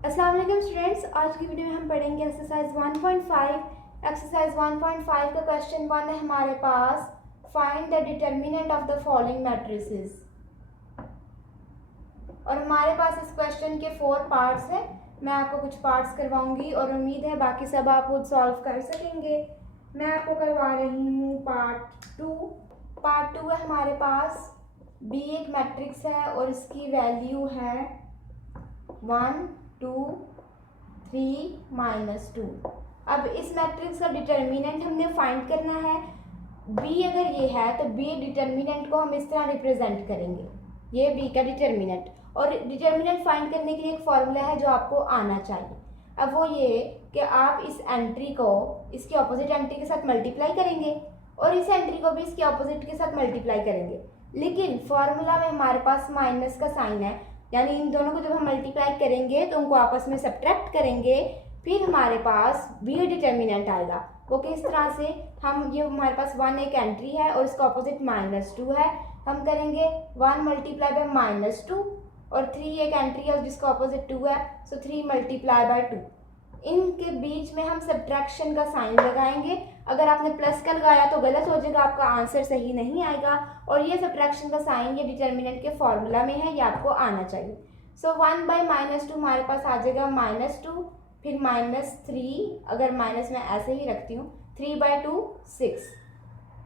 अस्सलाम वालेकुम स्टूडेंट्स, आज की वीडियो में हम पढ़ेंगे एक्सरसाइज 1.5। एक्सरसाइज 1.5 का क्वेश्चन 1 है हमारे पास, find the determinant of the following matrices. और हमारे पास इस क्वेश्चन के 4 पार्ट्स हैं। मैं आपको कुछ पार्ट्स करवाऊंगी और उम्मीद है बाकी सब आप खुद सॉल्व कर सकेंगे। मैं आपको करवा रही हूँ पार्ट 2। पार्ट 2 है हमारे पास, बी एक मैट्रिक्स है और इसकी वैल्यू है 1 2 3 -2। अब इस मैट्रिक्स का डिटर्मिनेंट हमने फाइंड करना है। बी अगर ये है तो बी डिटर्मिनेंट को हम इस तरह रिप्रेजेंट करेंगे, ये बी का डिटर्मिनेंट। और डिटर्मिनेंट फाइंड करने के लिए एक फॉर्मूला है जो आपको आना चाहिए। अब वो ये कि आप इस एंट्री को इसके ऑपोजिट एंट्री के साथ मल्टीप्लाई करेंगे और इस एंट्री को भी इसके ऑपोजिट के साथ मल्टीप्लाई करेंगे। लेकिन फॉर्मूला में हमारे पास माइनस का साइन है, यानी इन दोनों को जब हम मल्टीप्लाई करेंगे तो उनको आपस में सब्ट्रैक्ट करेंगे, फिर हमारे पास बी डिटर्मिनेंट आएगा। वो किस तरह से, हम ये हमारे पास 1 एक एंट्री है और इसका ऑपोजिट -2 है, हम करेंगे 1 मल्टीप्लाई बाय -2 और 3 एक एंट्री है जिसका ऑपोजिट 2 है, सो 3 मल्टीप्लाई बाय 2। इनके बीच में हम सब्ट्रैक्शन का साइन लगाएंगे। अगर आपने प्लस का लगाया तो गलत हो जाएगा, आपका आंसर सही नहीं आएगा। और ये सब्ट्रैक्शन का साइन ये डिटर्मिनेंट के फॉर्मूला में है, ये आपको आना चाहिए। सो 1 बाई -2 हमारे पास आ जाएगा -2, फिर -3, अगर माइनस में ऐसे ही रखती हूँ, 3/2 6।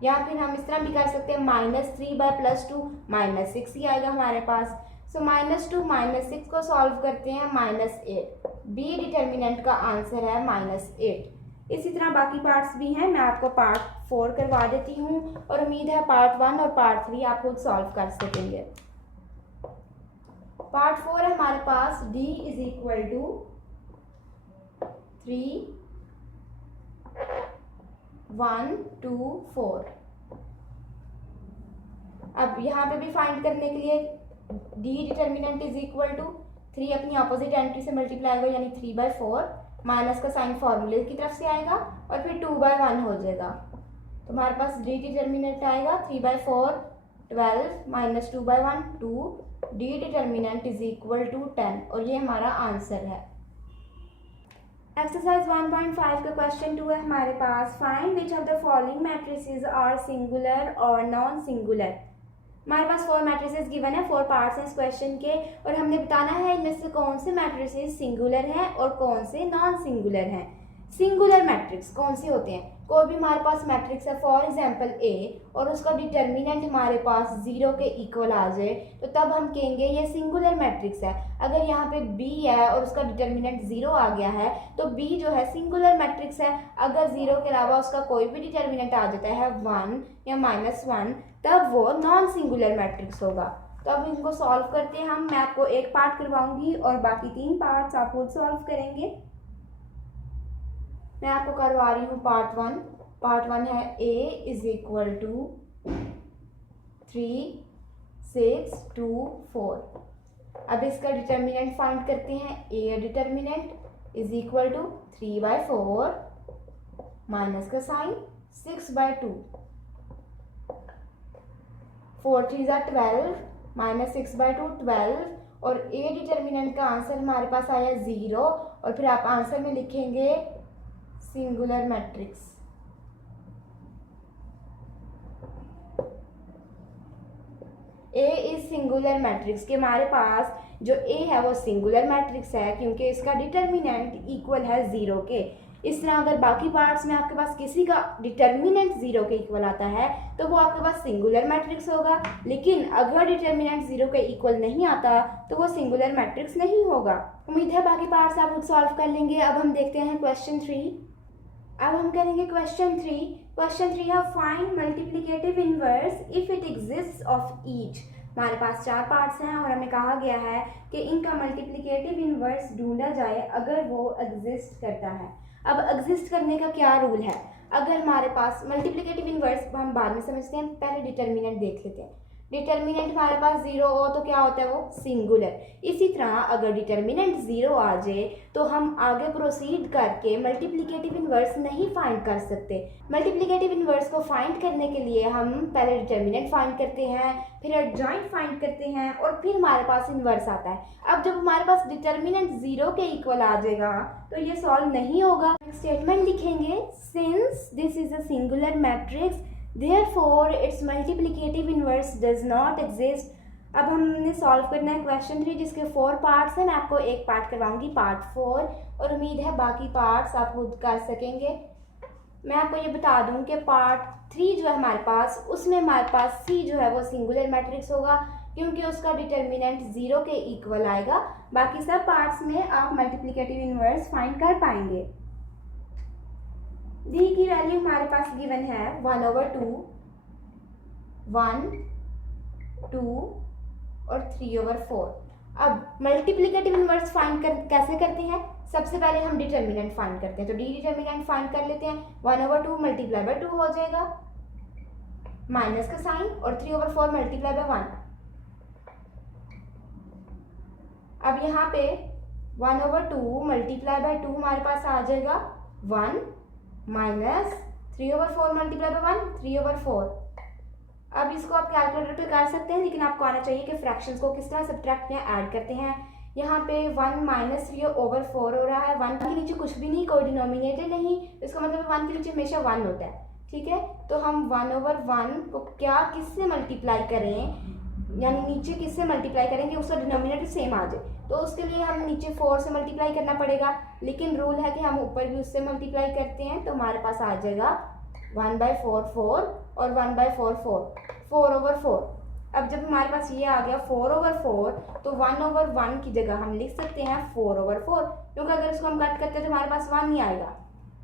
या फिर हम इस तरह भी कर सकते हैं, -3 बाय +2 -6 ही आएगा हमारे पास। सो -2 -6 को सॉल्व करते हैं -8। बी डिटर्मिनेंट का आंसर है -8। इसी तरह बाकी पार्ट्स भी हैं, मैं आपको पार्ट 4 करवा देती हूँ और उम्मीद है पार्ट 1 और पार्ट 3 आप खुद सॉल्व कर सकेंगे। पार्ट 4 है हमारे पास, d = 3 1 2 4। अब यहाँ पे भी फाइंड करने के लिए d डिटर्मिनेंट = 3 अपनी अपोजिट एंट्री से मल्टीप्लाई होगा, यानी 3/4, माइनस का साइन फॉर्मूले की तरफ से आएगा और फिर 2/1 हो जाएगा। तो हमारे पास d डिटर्मिनेंट आएगा 3/4 12 -2/1 2, d डिटर्मिनेंट = 10 और ये हमारा आंसर है। एक्सरसाइज 1.5 का क्वेश्चन 2 है हमारे पास, find which of the following matrices are singular और नॉन सिंगुलर। हमारे पास 4 मैट्रिसेस गिवन है, 4 पार्ट्स हैं इस क्वेश्चन के और हमने बताना है इनमें से कौन से मैट्रिसेस सिंगुलर हैं और कौन से नॉन सिंगुलर हैं। सिंगुलर मैट्रिक्स कौन से होते हैं, कोई भी हमारे पास मैट्रिक्स है, फॉर एग्जांपल ए, और उसका डिटर्मिनेंट हमारे पास 0 के इक्वल आ जाए तो तब हम कहेंगे ये सिंगुलर मैट्रिक्स है। अगर यहाँ पे बी है और उसका डिटर्मिनेंट 0 आ गया है तो बी जो है सिंगुलर मैट्रिक्स है। अगर 0 के अलावा उसका कोई भी डिटर्मिनेंट आ जाता है 1 या -1 तब वो नॉन सिंगुलर मैट्रिक्स होगा। तो अब इनको सॉल्व करते हैं हम। मैं आपको एक पार्ट करवाऊंगी और बाकी 3 पार्ट्स आप खुद सॉल्व करेंगे। मैं आपको करवा रही हूँ पार्ट 1। पार्ट 1 है a = 3 6 2 4। अब इसका डिटर्मिनेंट फाइंड करते हैं। a डिटर्मिनेंट = 3/4 माइनस का साइन 6/2, 4 3 12 -6/2 12। और a डिटर्मिनेंट का आंसर हमारे पास आया 0 और फिर आप आंसर में लिखेंगे singular matrix. A is singular matrix के हमारे पास जो ए है वो सिंगुलर मैट्रिक्स है क्योंकि इसका डिटर्मिनेंट इक्वल है 0 के। इस तरह अगर बाकी पार्ट्स में आपके पास किसी का डिटर्मिनेंट 0 के इक्वल आता है तो वो आपके पास सिंगुलर मैट्रिक्स होगा, लेकिन अगर डिटर्मिनेंट 0 के इक्वल नहीं आता तो वो सिंगुलर मैट्रिक्स नहीं होगा। उम्मीद है बाकी पार्ट्स आप खुद सॉल्व कर लेंगे। अब हम देखते हैं क्वेश्चन 3। अब हम करेंगे क्वेश्चन 3। क्वेश्चन 3 है, find multiplicative inverse if it exist of each. हमारे पास 4 पार्ट्स हैं और हमें कहा गया है कि इनका मल्टीप्लिकेटिव इनवर्स ढूंढा जाए अगर वो एग्जिस्ट करता है। अब एग्जिस्ट करने का क्या रूल है, अगर हमारे पास मल्टीप्लिकेटिव इनवर्स हम बाद में समझते हैं, पहले डिटर्मिनेंट देख लेते हैं। डिटर्मिनेंट हमारे पास 0 हो तो क्या होता है वो सिंगुलर। इसी तरह अगर डिटर्मिनेंट 0 आ जाए तो हम आगे प्रोसीड करके मल्टीप्लिकेटिव इन्वर्स नहीं फाइंड कर सकते। मल्टीप्लिकेटिव इन्वर्स को फाइंड करने के लिए हम पहले डिटर्मिनेंट फाइंड करते हैं, फिर एडजॉइंट फाइंड करते हैं और फिर हमारे पास इन्वर्स आता है। अब जब हमारे पास डिटर्मिनेंट 0 के इक्वल आ जाएगा तो ये सॉल्व नहीं होगा। स्टेटमेंट लिखेंगे, since this is a singular matrix therefore its multiplicative inverse does not exist। अब हमने सॉल्व करना है क्वेश्चन 3 जिसके 4 पार्ट्स हैं। मैं आपको एक पार्ट करवाऊंगी पार्ट 4 और उम्मीद है बाकी पार्ट्स आप खुद कर सकेंगे। मैं आपको ये बता दूं कि पार्ट 3 जो है हमारे पास, उसमें हमारे पास सी जो है वो सिंगुलर मैट्रिक्स होगा क्योंकि उसका डिटर्मिनेंट 0 के इक्वल आएगा। बाकी सब पार्ट्स में आप मल्टीप्लिकेटिव इन्वर्स फाइंड कर पाएंगे। डी की वैल्यू हमारे पास गिवन है 1/2, 1, 2 और 3/4। अब मल्टीप्लिकेटिव इन्वर्स फाइंड कैसे करते हैं? सबसे पहले हम डिटर्मिनेंट फाइंड करते हैं, तो डी डिटर्मिनेंट फाइंड कर लेते हैं। 1/2 मल्टीप्लाई बाय 2 हो जाएगा, माइनस का साइन, और 3/4 मल्टीप्लाई बाय 1। अब यहाँ पे 1/2 मल्टीप्लाई बाय 2 हमारे पास आ जाएगा 1 माइनस 3/4 मल्टीप्लाई बाय 1, 3/4। अब इसको आप कैलकुलेटर पे कर सकते हैं, लेकिन आपको आना चाहिए कि फ्रैक्शंस को किस तरह सब्ट्रैक्ट या ऐड करते हैं। यहाँ पे 1 माइनस 3/4 हो रहा है। 1 के नीचे कुछ भी नहीं, कोई डिनोमिनेटर नहीं, इसका मतलब 1 के नीचे हमेशा 1 होता है। ठीक है, तो हम 1/1 को क्या किससे मल्टीप्लाई करें, यानी नीचे किससे मल्टीप्लाई करेंगे उसका डिनोमिनेटर सेम आ जाए, तो उसके लिए हम नीचे 4 से मल्टीप्लाई करना पड़ेगा। लेकिन रूल है कि हम ऊपर भी उससे मल्टीप्लाई करते हैं, तो हमारे पास आ जाएगा 1/4 4 और 1/4 4/4। अब जब हमारे पास ये आ गया 4/4 तो 1/1 की जगह हम लिख सकते हैं 4/4, क्योंकि अगर इसको हम कट करते हैं तो हमारे पास 1 ही आएगा,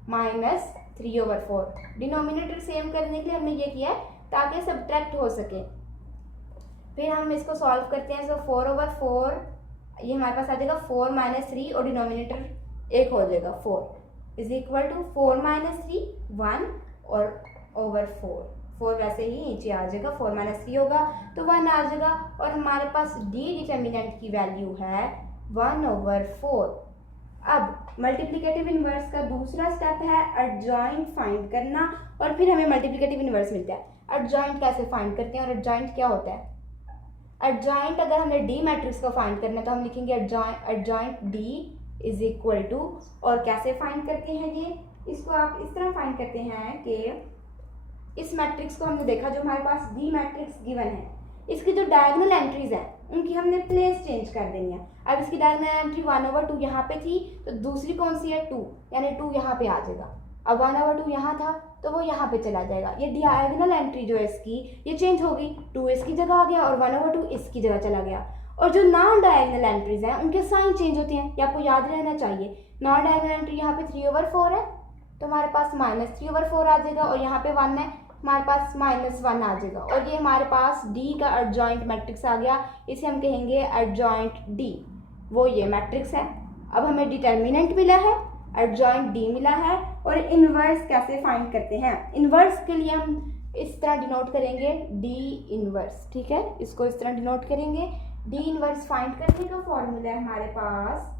माइनस 3/4। डिनोमिनेटर सेम करने के लिए हमने ये किया है ताकि सब्ट्रैक्ट हो सके। फिर हम इसको सॉल्व करते हैं, तो 4/4 ये हमारे पास आ जाएगा 4 - 3 और डिनोमिनेटर 1 हो जाएगा 4 इज इक्वल टू 4 - 3 1 और ओवर 4 वैसे ही नीचे आ जाएगा, 4 - 3 होगा तो 1 आ जाएगा। और हमारे पास डी डिटर्मिनेंट की वैल्यू है 1/4। अब मल्टीप्लिकेटिव इन्वर्स का दूसरा स्टेप है एडजॉइंट फाइंड करना, और फिर हमें मल्टीप्लिकेटिव इन्वर्स मिलता है। एडजॉइंट कैसे फाइंड करते हैं और एडजॉइंट क्या होता है? एडजॉइंट अगर हमने डी मैट्रिक्स को फाइंड करना है तो हम लिखेंगे adjoint D is equal to, और कैसे फाइंड करते हैं ये, इसको आप इस तरह फाइंड करते हैं कि इस मैट्रिक्स को हमने देखा जो हमारे पास डी मैट्रिक्स गिवन है, इसकी जो डायगोनल एंट्रीज हैं उनकी हमने प्लेस चेंज कर देनी है। अब इसकी डायगोनल एंट्री 1/2 यहाँ पे थी, तो दूसरी कौन सी है 2, यानी 2 यहाँ पे आ जाएगा। अब 1/2 यहाँ था तो वो यहाँ पे चला जाएगा। ये डायगोनल एंट्री जो है इसकी ये चेंज हो गई, 2 इसकी जगह आ गया और 1/2 इसकी जगह चला गया। और जो नॉन डायगोनल एंट्रीज हैं उनके साइन चेंज होते हैं, ये आपको याद रहना चाहिए। नॉन डायगोनल एंट्री यहाँ पे 3/4 है तो हमारे पास -3/4 आ जाएगा, और यहाँ पे 1 है हमारे पास -1 आ जाएगा, और ये हमारे पास डी का एडजॉइंट मैट्रिक्स आ गया। इसे हम कहेंगे एडजॉइंट डी, वो ये मैट्रिक्स है। अब हमें डिटर्मिनेंट मिला है, एडजॉइंट डी मिला है, और इन्वर्स कैसे फाइंड करते हैं? इन्वर्स के लिए हम इस तरह डिनोट करेंगे डी इन्वर्स। ठीक है, इसको इस तरह डिनोट करेंगे। डी इन्वर्स फाइंड करने का फॉर्मूला है हमारे पास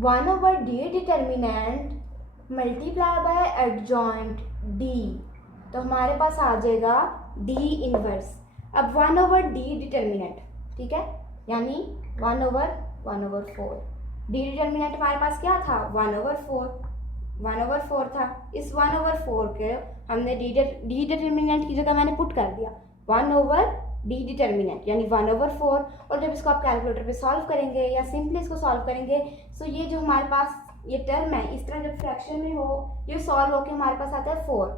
1/d determinant multiply by adjoint D, तो हमारे पास आ जाएगा डी इन्वर्स। अब 1/d डिटर्मिनेंट, ठीक है, यानी 1/4। डी डिटर्मिनेंट हमारे पास क्या था 1/4 था। इस 1/4 के हमने डी डिटर्मिनेंट की जगह मैंने पुट कर दिया 1/d डिटर्मिनेंट यानी 1/4। और जब इसको आप कैलकुलेटर पे सॉल्व करेंगे या सिंपली इसको सॉल्व करेंगे तो ये जो हमारे पास ये टर्म है इस तरह जब फ्रैक्शन में हो ये सॉल्व होकर हमारे पास आता है 4।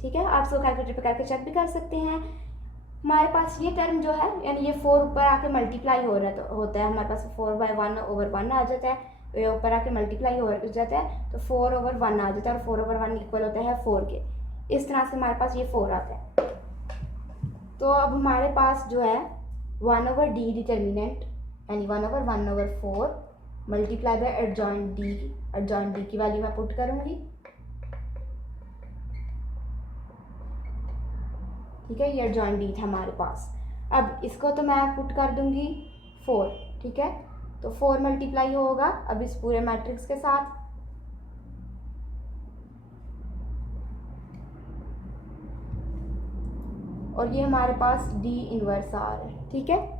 ठीक है, आप इसको कैलकुलेटर पे करके चेक भी कर सकते हैं। हमारे पास ये टर्म जो है यानी ये 4 ऊपर आके मल्टीप्लाई होता है, हमारे पास 4/1/1 आ जाता है, तो ये ऊपर आके मल्टीप्लाई हो जाता है तो 4/1 आ जाता है, और 4/1 इक्वल होता है 4 के। इस तरह से हमारे पास ये 4 आता है। तो अब हमारे पास जो है 1/d डिटर्मिनेंट यानी 1/1/4 मल्टीप्लाई बाय एडजॉइंट डी की वैल्यू मैं पुट करूँगी। ठीक है, ये एडजॉइंट डी था हमारे पास। अब इसको तो मैं पुट कर दूंगी 4, ठीक है। तो 4 मल्टीप्लाई होगा अब इस पूरे मैट्रिक्स के साथ। और ये हमारे पास D इनवर्स आ रहा है, ठीक है।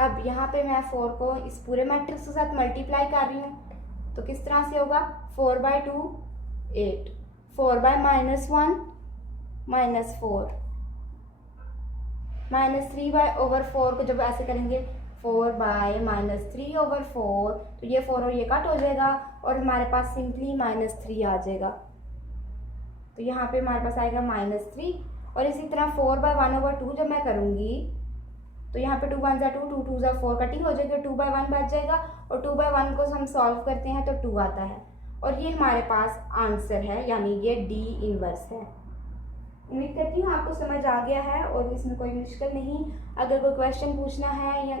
अब यहाँ पे मैं 4 को इस पूरे मैट्रिक्स के साथ मल्टीप्लाई कर रही हूँ, तो किस तरह से होगा, 4/2 8, 4/-1 -4, -3/4 को जब ऐसे करेंगे 4/-3/4, तो ये 4 और ये कट हो जाएगा और हमारे पास सिंपली -3 आ जाएगा। तो यहाँ पे हमारे पास आएगा -3। और इसी तरह 4/1/2 जब मैं करूँगी तो यहाँ पे 2 1 2, 2 2 4 कटिंग हो जाएगी, 2/1 बच जाएगा और 2/1 को हम सॉल्व करते हैं तो 2 आता है और ये हमारे पास आंसर है, यानी ये D इनवर्स है। उम्मीद करती हूँ आपको समझ आ गया है और इसमें कोई मुश्किल नहीं। अगर कोई क्वेश्चन पूछना है या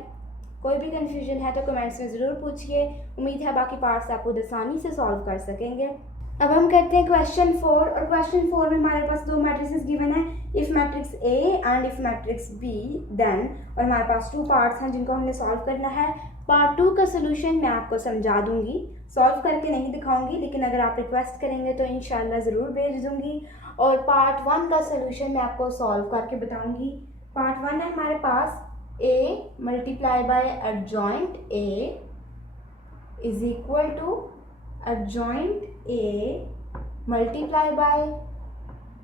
कोई भी कन्फ्यूजन है तो कमेंट्स में ज़रूर पूछिए। उम्मीद है बाकी पार्ट्स आप खुद आसानी से सॉल्व कर सकेंगे। अब हम करते हैं क्वेश्चन 4 और क्वेश्चन 4 में हमारे पास 2 मैट्रिसेस गिवन है, if matrix A and if matrix B then, और हमारे पास 2 पार्ट्स हैं जिनको हमने सॉल्व करना है। पार्ट 2 का सोल्यूशन मैं आपको समझा दूंगी, सॉल्व करके नहीं दिखाऊंगी, लेकिन अगर आप रिक्वेस्ट करेंगे तो इंशाल्लाह ज़रूर भेज दूंगी। और पार्ट 1 का सोल्यूशन मैं आपको सॉल्व करके बताऊंगी। पार्ट 1 है हमारे पास A multiply by adjoint A is equal to adjoint A multiply by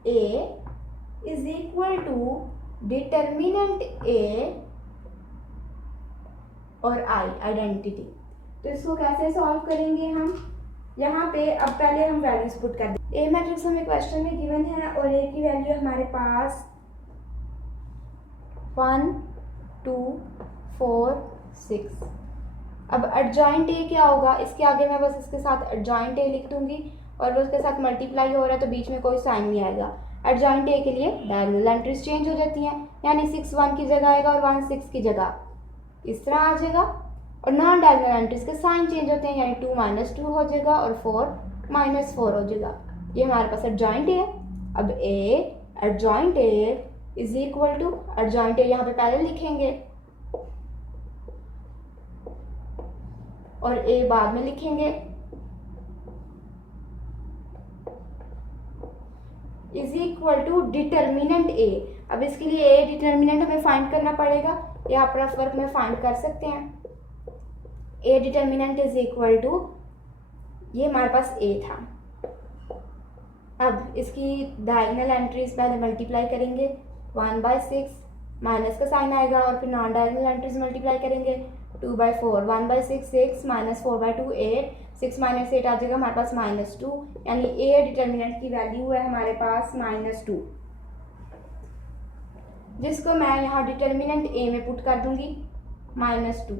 A is equal to determinant A और I आइडेंटिटी। तो इसको कैसे सॉल्व करेंगे हम, यहाँ पे अब पहले हम वैल्यूज पुट कर दें। A मैट्रिक्स हमें क्वेश्चन में गिवन है और A की वैल्यू हमारे पास 1 2 4 6। अब एडजॉइंट ए क्या होगा, इसके आगे मैं बस इसके साथ एडजॉइंट ए लिख दूंगी और उसके साथ मल्टीप्लाई हो रहा है तो बीच में कोई साइन नहीं आएगा। एडजॉइंट ए के लिए डायगोनल एंट्रीज चेंज हो जाती हैं, यानी 6 1 की जगह आएगा और 1 6 की जगह इस तरह आ जाएगा। और नॉन डायगोनल एंट्रीज के साइन चेंज होते हैं, यानी 2 -2 हो जाएगा और 4 -4 हो जाएगा। ये हमारे पास एडजॉइंट ए है। अब A adjoint A is equal to, adjoint A यहाँ पे पहले लिखेंगे और A बाद में लिखेंगे, is equal to determinant A। अब इसके लिए A डिटर्मिनेंट हमें फाइंड करना पड़ेगा, या आप रफ वर्क में फाइंड कर सकते हैं। A determinant is equal to, ये हमारे पास A था। अब इसकी डायगोनल एंट्रीज पहले मल्टीप्लाई करेंगे, 1/6 माइनस का साइन आएगा और फिर नॉन डायगोनल एंट्रीज मल्टीप्लाई करेंगे, 2/4 1/6 6 -4/2 8, 6 - 8 आ जाएगा हमारे पास -2, यानी A डिटर्मिनेंट की वैल्यू है हमारे पास -2, जिसको मैं यहाँ डिटर्मिनेंट A में पुट कर दूंगी -2।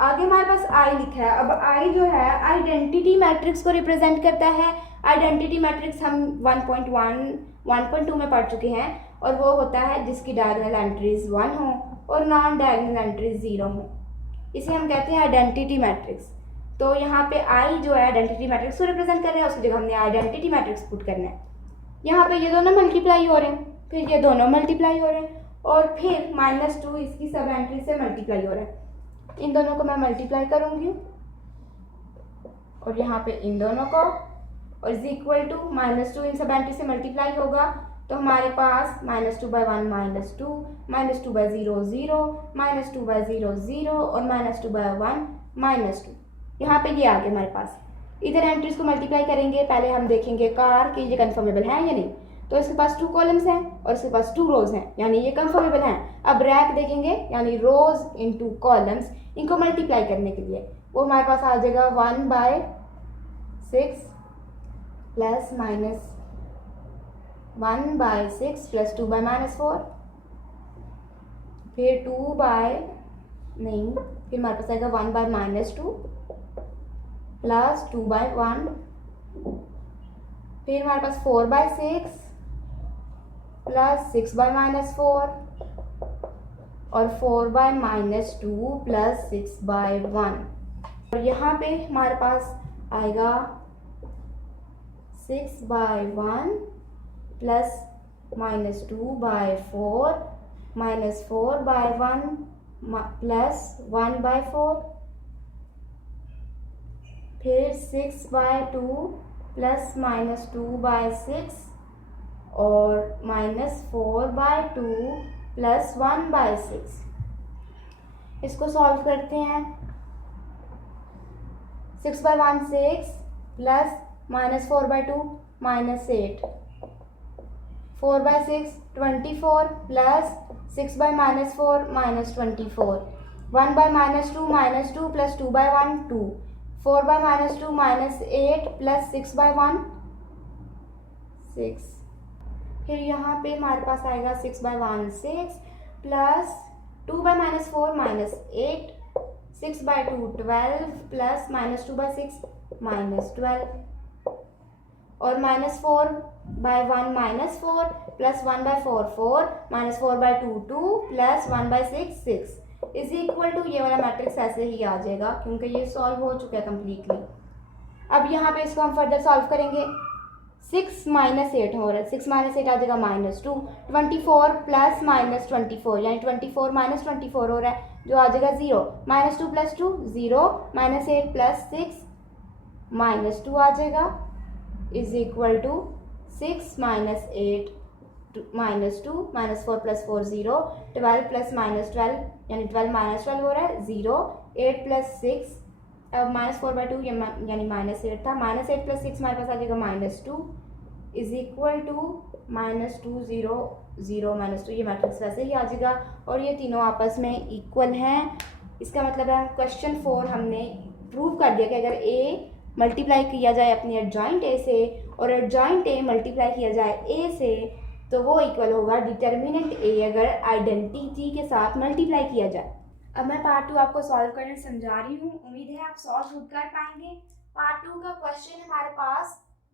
आगे हमारे पास I लिखा है। अब I जो है आइडेंटिटी मैट्रिक्स को रिप्रेजेंट करता है। आइडेंटिटी मैट्रिक्स हम 1.1 1.2 में पढ़ चुके हैं और वो होता है जिसकी डायगोनल एंट्रीज 1 हो और नॉन डायगोनल एंट्रीज 0 हो, इसे हम कहते हैं आइडेंटिटी मैट्रिक्स। तो यहाँ पे I जो है आइडेंटिटी मैट्रिक्स को रिप्रेजेंट कर रहे हैं, उसकी जगह हमने आइडेंटिटी मैट्रिक्स पुट करना है। यहाँ पे ये दोनों मल्टीप्लाई हो रहे हैं, फिर ये दोनों मल्टीप्लाई हो रहे हैं और फिर -2 इसकी सब एंट्री से मल्टीप्लाई हो रहा है। इन दोनों को मैं मल्टीप्लाई करूँगी और यहाँ पे इन दोनों को, और इज इक्वल टू -2 इन सब एंट्री से मल्टीप्लाई होगा तो हमारे पास -2/1 -2, -2/0 0, -2/0 0 और -2/1 -2। यहाँ पे ये आ गया हमारे पास। इधर एंट्रीज को मल्टीप्लाई करेंगे, पहले हम देखेंगे कार कि ये कन्फर्मेबल है या नहीं। तो इसके पास 2 कॉलम्स हैं और इसके पास 2 रोज हैं, यानी ये कन्फर्मेबल हैं। अब रैक देखेंगे, यानी रोज इनटू कॉलम्स, इनको मल्टीप्लाई करने के लिए वो हमारे पास आ जाएगा 1/6 प्लस माइनस 1/6 प्लस 2/-4, फिर फिर हमारे पास आएगा 1/-2 प्लस 2/1, फिर हमारे पास 4/6 प्लस 6/-4 और 4/-2 प्लस 6/1, और यहाँ पे हमारे पास आएगा 6/1 प्लस -2/4 -4/1 प्लस 1/4, फिर 6/2 प्लस -2/6 और -4/2 प्लस 1/6। इसको सॉल्व करते हैं। 6/1 6 प्लस -4/2 -8, 4/6 24 प्लस 6/-4 -24, 1/-2 -2 प्लस 2/1 2, 4/-2 -8 प्लस 6/1 6। फिर यहाँ पे हमारे पास आएगा 6/1 6 प्लस 2/-4 -8, 6/2 12 प्लस -2/6 -12, और -4/1 -4 plus 1/4 4 -4/2 2 plus 1/6 6 is equal to, ये वाला मैट्रिक्स ऐसे ही आ जाएगा क्योंकि ये सॉल्व हो चुका है कम्प्लीटली। अब यहाँ पे इसको हम फर्दर सॉल्व करेंगे। 6 -8 हो रहा है, 6 -8 आ जाएगा -2, 24 प्लस -24 यानी 24 -24 हो रहा है जो आ जाएगा 0, -2 प्लस 2 0, -8 प्लस 6 -2 आ जाएगा is equal to 6 -8 -2 -4 plus 4 0, 12 plus -12 यानी 12 -12 हो रहा है 0, 8 प्लस 6 अब -4/2 यानी -8 था, -8 प्लस 6 हमारे पास आ जाएगा -2 इज इक्वल टू -2 0 0 -2, ये मैट्रिक्स वैसे ही आ जाएगा और ये तीनों आपस में इक्वल हैं। इसका मतलब है क्वेश्चन 4 हमने प्रूव कर दिया कि अगर ए मल्टीप्लाई किया जाए अपनी एडजॉइंट ए से और एडजॉइंट ए मल्टीप्लाई किया जाए ए से तो वो इक्वल होगा डिटर्मिनेंट ए अगर आइडेंटिटी के साथ मल्टीप्लाई किया जाए। अब मैं पार्ट 2 आपको सॉल्व करने समझा रही हूँ, उम्मीद है आप सॉल्व खुद कर पाएंगे। पार्ट 2 का क्वेश्चन हमारे पास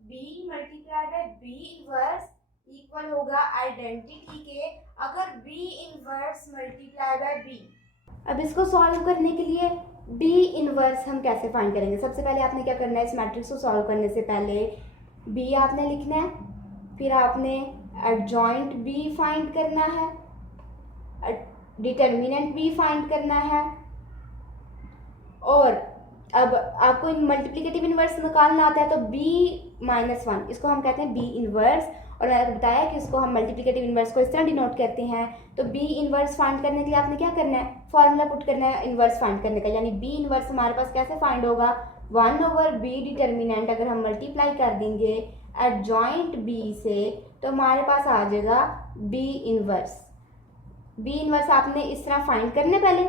b multiply by b inverse equal होगा आइडेंटिटी के अगर b inverse multiply by b। अब इसको सॉल्व करने के लिए b इनवर्स हम कैसे फाइंड करेंगे? सबसे पहले आपने क्या करना है, इस मैट्रिक्स को सॉल्व करने से पहले b आपने लिखना है, फिर आपने एडजॉइंट b फाइंड करना है, डिटर्मिनेंट b फाइंड करना है, और अब आपको मल्टीप्लिकेटिव इनवर्स निकालना आता है तो b-1 इसको हम कहते हैं b इनवर्स, और मैंने बताया कि इसको हम मल्टीप्लिकेटिव इनवर्स को इस तरह डिनोट करते हैं। तो b इनवर्स फाइंड करने के लिए आपने क्या करना है, फॉर्मूला पुट करना है इनवर्स फाइंड करने का, यानी b इनवर्स हमारे पास कैसे फाइंड होगा, 1/b डिटर्मिनेंट अगर हम मल्टीप्लाई कर देंगे एडजॉइंट b से तो हमारे पास आ जाएगा b इनवर्स। b इनवर्स आपने इस तरह फाइंड करने पहले,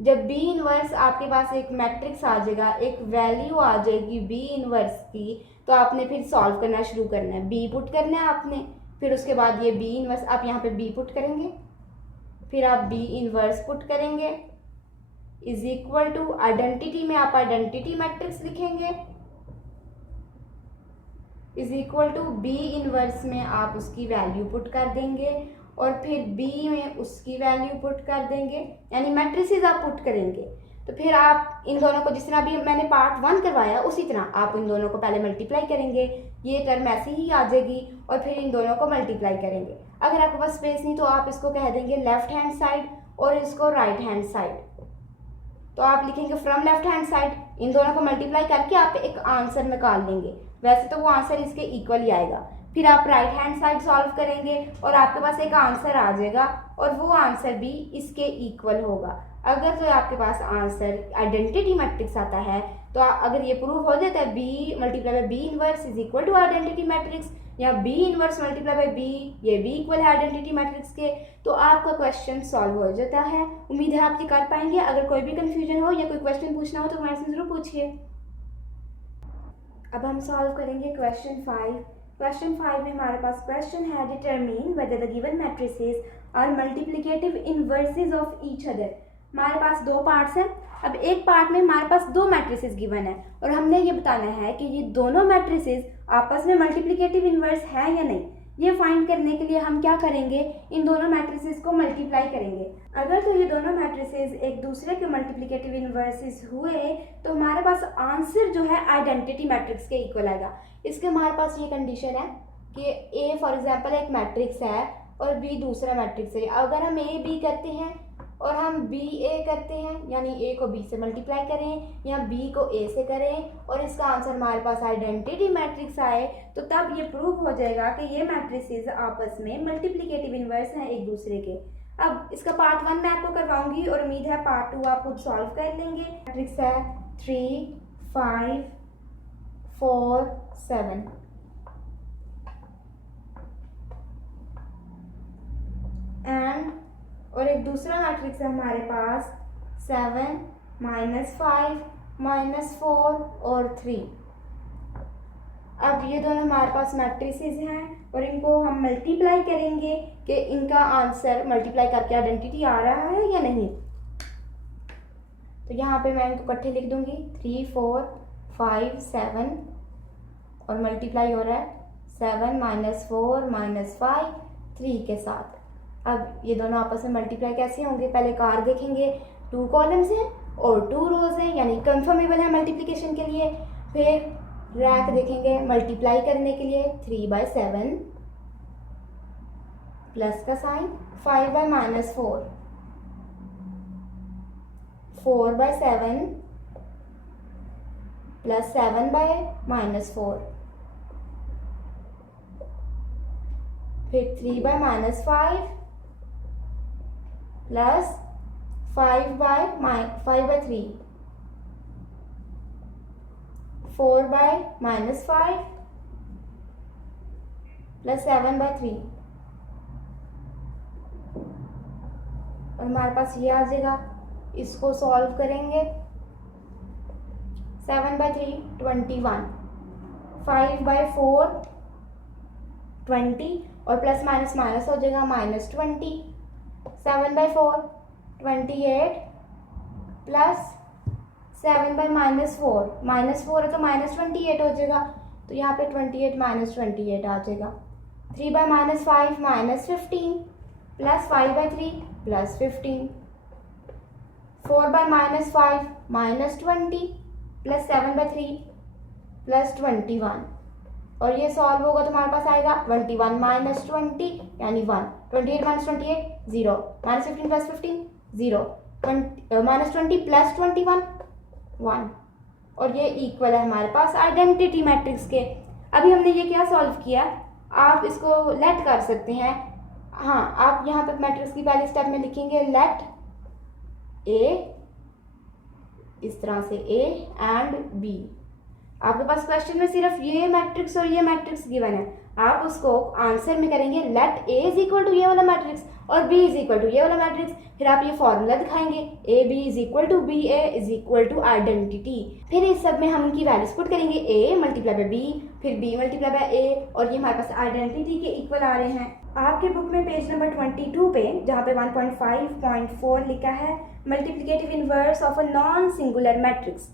जब b इनवर्स आपके पास एक मैट्रिक्स आ जाएगा, एक वैल्यू आ जाएगी b इनवर्स की, तो आपने फिर सॉल्व करना शुरू करना है, b पुट करना है आपने, फिर उसके बाद ये b इनवर्स आप यहाँ पे b पुट करेंगे, फिर आप b इनवर्स पुट करेंगे इज इक्वल टू आइडेंटिटी में आप आइडेंटिटी मैट्रिक्स लिखेंगे is equal to b inverse में आप उसकी वैल्यू पुट कर देंगे और फिर b में उसकी वैल्यू पुट कर देंगे, यानी मैट्रिसेस आप पुट करेंगे। तो फिर आप इन दोनों को जिस तरह भी मैंने पार्ट 1 करवाया उसी तरह आप इन दोनों को पहले मल्टीप्लाई करेंगे, ये टर्म ऐसे ही आ जाएगी और फिर इन दोनों को मल्टीप्लाई करेंगे। अगर आपके पास स्पेस नहीं तो आप इसको कह देंगे लेफ्ट हैंड साइड और इसको राइट हैंड साइड, तो आप लिखेंगे फ्रॉम लेफ्ट हैंड साइड, इन दोनों को मल्टीप्लाई करके आप एक आंसर निकाल लेंगे, वैसे तो वो आंसर इसके इक्वल ही आएगा। फिर आप राइट हैंड साइड सॉल्व करेंगे और आपके पास एक आंसर आ जाएगा और वो आंसर भी इसके इक्वल होगा। अगर तो आपके पास आंसर आइडेंटिटी मैट्रिक्स आता है तो अगर ये प्रूव हो जाता है b multiply by b inverse is equal to identity matrix, या b inverse multiply by b ये b इक्वल है आइडेंटिटी मैट्रिक्स के, तो आपका क्वेश्चन सॉल्व हो जाता है। उम्मीद है आप ये कर पाएंगे। अगर कोई भी कंफ्यूजन हो या कोई क्वेश्चन पूछना हो तो हमारे से जरूर पूछिए। अब हम सॉल्व करेंगे क्वेश्चन 5। क्वेश्चन 5 में हमारे पास क्वेश्चन है determine whether the given matrices are multiplicative inverses of each other. हमारे पास दो पार्ट्स हैं। अब एक पार्ट में हमारे पास दो मैट्रिसेस गिवन है और हमने ये बताना है कि ये दोनों मैट्रिसेस आपस में मल्टीप्लिकेटिव इनवर्स है या नहीं। ये फाइंड करने के लिए हम क्या करेंगे, इन दोनों मैट्रिसेस को मल्टीप्लाई करेंगे। अगर तो ये दोनों मैट्रिसेस एक दूसरे के मल्टीप्लिकेटिव इन्वर्सेस हुए तो हमारे पास आंसर जो है आइडेंटिटी मैट्रिक्स के इक्वल आएगा। इसके हमारे पास ये कंडीशन है कि ए फॉर एग्जांपल एक मैट्रिक्स है और बी दूसरा मैट्रिक्स है। अगर हम ए बी करते हैं और हम बी ए करते हैं, यानी ए को बी से मल्टीप्लाई करें या बी को ए से करें और इसका आंसर हमारे पास आइडेंटिटी मैट्रिक्स आए, तो तब ये प्रूव हो जाएगा कि ये मैट्रिसेस आपस में मल्टीप्लिकेटिव इन्वर्स हैं एक दूसरे के। अब इसका पार्ट 1 मैं आपको करवाऊंगी और उम्मीद है पार्ट 2 आप खुद सॉल्व कर लेंगे। मैट्रिक्स है 3 5 4 7। एंड और एक दूसरा मैट्रिक्स है हमारे पास 7 -5 -4 और 3। अब ये दोनों हमारे पास मैट्रिसेस हैं और इनको हम मल्टीप्लाई करेंगे कि इनका आंसर मल्टीप्लाई करके आइडेंटिटी आ रहा है या नहीं। तो यहाँ पे मैं इनको इकट्ठे लिख दूंगी 3 4 5 7 और मल्टीप्लाई हो रहा है 7 -4 -5 3 के साथ। अब ये दोनों आपस में मल्टीप्लाई कैसे होंगे, पहले कार देखेंगे, 2 कॉलम्स हैं और 2 रोज हैं, यानी कंफर्मेबल है मल्टीप्लिकेशन के लिए। फिर रैक देखेंगे मल्टीप्लाई करने के लिए 3/7 प्लस का साइन 5/-4 4/7 प्लस 7/-4 फिर 3/-5 प्लस 5/3 4/-5 प्लस 7/3 और हमारे पास ये आ जाएगा। इसको सॉल्व करेंगे 7/3 21 5/4 20 और प्लस माइनस माइनस हो जाएगा -20 7/4 28 प्लस 7/-4 -4 है तो -28 हो जाएगा। तो यहाँ पे 28 -28 आ जाएगा। 3/-5 -15 प्लस 5/3 प्लस 15 4/-5 -20 प्लस 7/3 प्लस 21 और ये सॉल्व होगा तो हमारे पास आएगा 21 - 20 यानी 1 28 - 28 0 -15 प्लस 15 0 -20 प्लस 21 1 और ये इक्वल है हमारे पास आइडेंटिटी मैट्रिक्स के। अभी हमने ये क्या सॉल्व किया, आप इसको लेट कर सकते हैं। हाँ, आप यहाँ पे मैट्रिक्स की पहले स्टेप में लिखेंगे लेट ए, इस तरह से ए एंड बी। आपके पास क्वेश्चन में सिर्फ ये मैट्रिक्स और ये मैट्रिक्स गिवन है, आप उसको आंसर में करेंगे let A is equal to ये वाला मैट्रिक्स और बी इज इक्वल टू ये वाला मैट्रिक्स। फिर आप ये फॉर्मूला दिखाएंगे A B is equal to B A is equal to identity. फिर इस सब में हम उनकी वैल्यूज पुट करेंगे ए मल्टीप्लाई बाय बी फिर बी मल्टीप्लाई बाय ए और ये हमारे पास आइडेंटिटी के इक्वल आ रहे हैं। आपके बुक में पेज नंबर 22 पे जहाँ पे 1.5.4 लिखा है multiplicative inverse of a non singular matrix,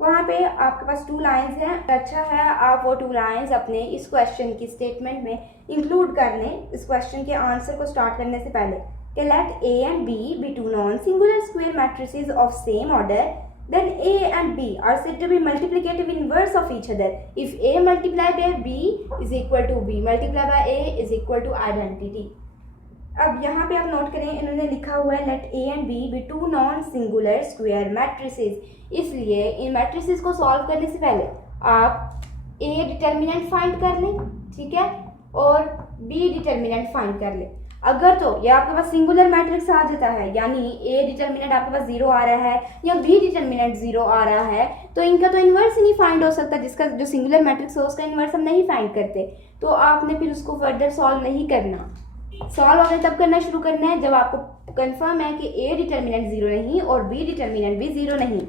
वहाँ पे आपके पास 2 लाइंस हैं। अच्छा है आप वो 2 लाइंस अपने इस क्वेश्चन की स्टेटमेंट में इंक्लूड कर लें इस क्वेश्चन के आंसर को स्टार्ट करने से पहले कि let A and B be 2 non singular square matrices of same order, then A and B are said to be multiplicative inverse of each other if A multiplied by B is equal to B multiplied by A is equal to identity। अब यहाँ पे आप note करें, इन्होंने लिखा हुआ है let A and B be 2 non singular square matrices, इसलिए इन मैट्रिसेस को सॉल्व करने से पहले आप ए डिटर्मिनेंट फाइंड कर लें, ठीक है, और बी डिटर्मिनेंट फाइंड कर लें। अगर तो ये आपके पास सिंगुलर मैट्रिक्स आ जाता है, यानी ए डिटर्मिनेंट आपके पास 0 आ रहा है या बी डिटर्मिनेंट 0 आ रहा है, तो इनका तो इन्वर्स ही नहीं फाइंड हो सकता। जिसका जो सिंगुलर मैट्रिक्स हो उसका इन्वर्स हम नहीं फाइंड करते, तो आपने फिर उसको फर्दर सॉल्व नहीं करना। सॉल्व आपने तब करना शुरू करना है जब आपको कंफर्म है कि ए डिटर्मिनेंट 0 नहीं और बी डिटर्मिनेंट भी 0 नहीं।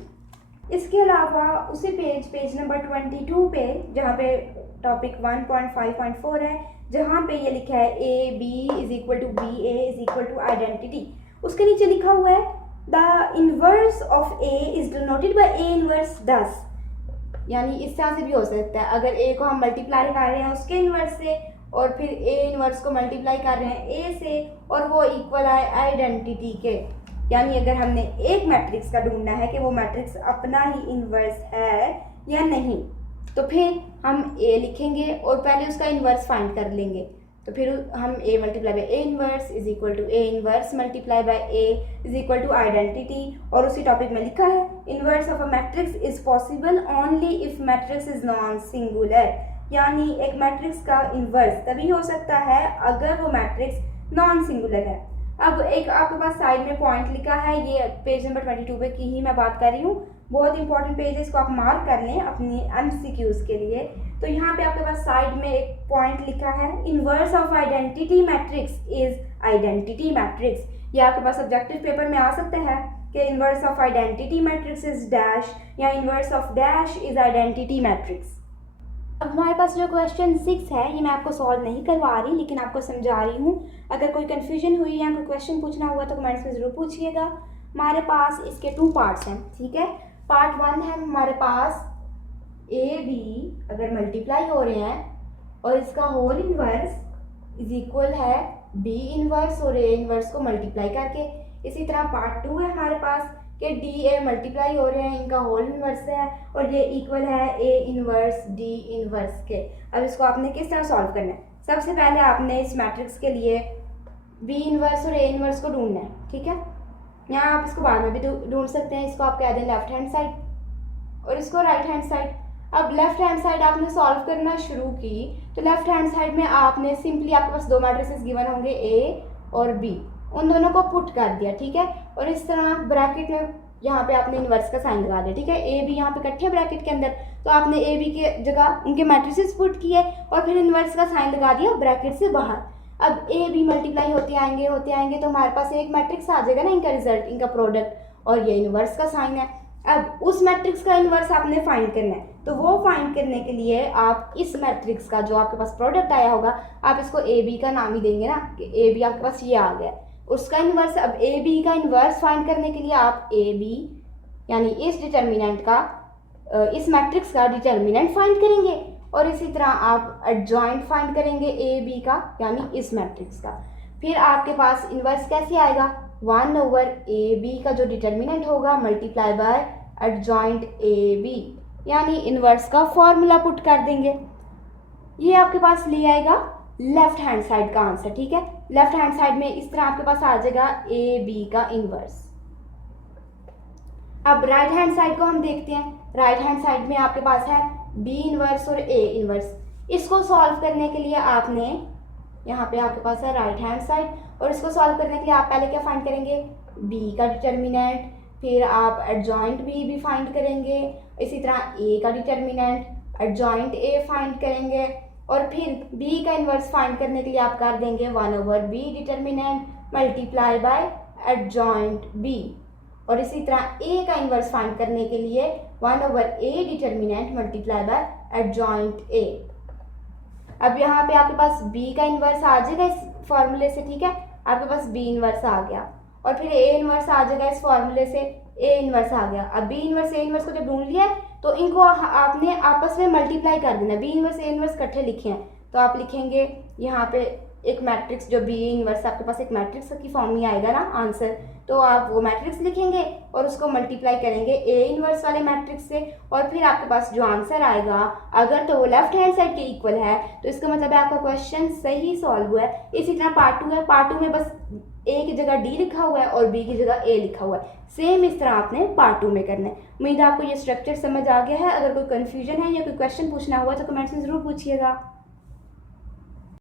इसके अलावा उसी पेज नंबर 22 पे जहाँ पे टॉपिक 1.5.4 है, जहाँ पे ये लिखा है A B is equal to B A is equal to identity, उसके नीचे लिखा हुआ है the inverse of A is denoted by A inverse 10। यानी इस तरह से भी हो सकता है, अगर ए को हम मल्टीप्लाई कर रहे हैं उसके इनवर्स से और फिर ए इनवर्स को मल्टीप्लाई कर रहे हैं ए से और वो इक्वल है आइडेंटिटी के। यानी अगर हमने एक मैट्रिक्स का ढूंढना है कि वो मैट्रिक्स अपना ही इनवर्स है या नहीं, तो फिर हम ए लिखेंगे और पहले उसका इनवर्स फाइंड कर लेंगे। तो फिर हम A multiply by A inverse is equal to A inverse multiply by A is equal to identity. और उसी टॉपिक में लिखा है inverse of a matrix is possible only if matrix is non singular. यानी एक मैट्रिक्स का inverse तभी हो सकता है अगर वो मैट्रिक्स नॉन सिंगुलर है। अब एक आपके पास साइड में पॉइंट लिखा है, ये पेज नंबर 22 पे की ही मैं बात कर रही हूँ, बहुत इंपॉर्टेंट पेज है, इसको आप मार्क कर लें अपनी MCQs के लिए। तो यहाँ पे आपके पास साइड में एक पॉइंट लिखा है inverse of identity matrix is identity matrix. ये आपके पास सब्जेक्टिव पेपर में आ सकता है कि inverse of identity matrix is dash या inverse of dash is identity matrix. अब हमारे पास जो क्वेश्चन 6 है ये मैं आपको सॉल्व नहीं करवा रही लेकिन आपको समझा रही हूँ। अगर कोई कन्फ्यूजन हुई या कोई क्वेश्चन पूछना हुआ तो कमेंट्स में ज़रूर पूछिएगा। हमारे पास इसके 2 पार्ट्स हैं, ठीक है। पार्ट 1 है हमारे पास ए बी अगर मल्टीप्लाई हो रहे हैं और इसका होल इनवर्स इज इक्वल है बी इनवर्स और ए इनवर्स को मल्टीप्लाई करके। इसी तरह पार्ट 2 है हमारे पास कि डी ए मल्टीप्लाई हो रहे हैं, इनका होल इनवर्स है और ये इक्वल है ए इनवर्स डी इनवर्स के। अब इसको आपने किस तरह सॉल्व करना है? सबसे पहले आपने इस मैट्रिक्स के लिए बी इनवर्स और ए इनवर्स को ढूंढना है, ठीक है। यहाँ आप इसको बाद में भी ढूंढ सकते हैं, इसको आप कह दें लेफ्ट हैंड साइड और इसको राइट हैंड साइड। अब लेफ्ट हैंड साइड आपने सॉल्व करना शुरू की तो लेफ्ट हैंड साइड में आपने सिंपली आपके पास 2 मैट्रिसेस गिवन होंगे ए और बी, उन दोनों को पुट कर दिया, ठीक है। और इस तरह ब्रैकेट में यहाँ पे आपने इनवर्स का साइन लगा दिया, ठीक है। ए बी यहाँ पे इकट्ठे ब्रैकेट के अंदर, तो आपने ए बी के जगह उनके मैट्रिसेस पुट किए और फिर इनवर्स का साइन लगा दिया ब्रैकेट से बाहर। अब ए बी मल्टीप्लाई होते आएंगे तो हमारे पास एक मैट्रिक्स आ जाएगा ना, इनका रिजल्ट, इनका प्रोडक्ट, और ये इनवर्स का साइन है। अब उस मैट्रिक्स का इनवर्स आपने फाइंड करना है, तो वो फाइंड करने के लिए आप इस मैट्रिक्स का जो आपके पास प्रोडक्ट आया होगा आप इसको ए बी का नाम ही देंगे ना कि ए बी आपके पास ये आ गया उसका इन्वर्स। अब ए बी का इन्वर्स फाइंड करने के लिए आप ए बी यानी इस डिटर्मिनेंट का इस मैट्रिक्स का डिटर्मिनेंट फाइंड करेंगे और इसी तरह आप एडजॉइंट फाइंड करेंगे ए बी का यानी इस मैट्रिक्स का। फिर आपके पास इन्वर्स कैसे आएगा? 1/a b का जो डिटर्मिनेंट होगा multiply by adjoint A B, यानी इन्वर्स का फॉर्मूला पुट कर देंगे। ये आपके पास ले आएगा लेफ्ट हैंड साइड का आंसर, ठीक है। लेफ्ट हैंड साइड में इस तरह आपके पास आ जाएगा ए बी का इन्वर्स। अब राइट हैंड साइड को हम देखते हैं। राइट हैंड साइड में आपके पास है बी इन्वर्स और ए इन्वर्स। इसको सॉल्व करने के लिए आपने यहाँ पे आपके पास है राइट हैंड साइड और इसको सॉल्व करने के लिए आप पहले क्या फाइंड करेंगे? बी का डिटर्मिनेंट, फिर आप एडजॉइंट बी भी फाइंड करेंगे, इसी तरह ए का डिटर्मिनेंट, एडजॉइंट ए फाइंड करेंगे और फिर बी का इन्वर्स फाइंड करने के लिए आप कर देंगे 1/b determinant multiply by adjoint B और इसी तरह ए का इन्वर्स फाइंड करने के लिए 1/a determinant multiply by adjoint ए। अब यहाँ पे आपके पास b का इन्वर्स आ जाएगा इस फॉर्मूले से, ठीक है। आपके पास b इन्वर्स आ गया और फिर a इन्वर्स आ जाएगा इस फॉर्मूले से, a इन्वर्स आ गया। अब b इन्वर्स a इन्वर्स को जब ढूंढ लिया तो इनको आपने आपस में मल्टीप्लाई कर देना। b इन्वर्स a इन्वर्स इकट्ठे लिखे हैं तो आप लिखेंगे यहाँ पे एक मैट्रिक्स जो b इन्वर्स आपके पास एक मैट्रिक्स की फॉर्म में आएगा ना आंसर, तो आप वो मैट्रिक्स लिखेंगे और उसको मल्टीप्लाई करेंगे a इन्वर्स वाले मैट्रिक्स से और फिर आपके पास जो आंसर आएगा अगर तो वो लेफ्ट हैंड साइड के इक्वल है तो इसका मतलब है आपका क्वेश्चन सही सॉल्व हुआ है। इसी तरह पार्ट 2 है, पार्ट 2 में बस a की जगह d लिखा हुआ है और b की जगह a लिखा हुआ है। सेम इस तरह आपने पार्ट 2 में करना है। उम्मीद है आपको ये स्ट्रक्चर समझ आ गया है। अगर कोई कन्फ्यूजन है या कोई क्वेश्चन पूछना हुआ तो कमेंट्स में ज़रूर पूछिएगा।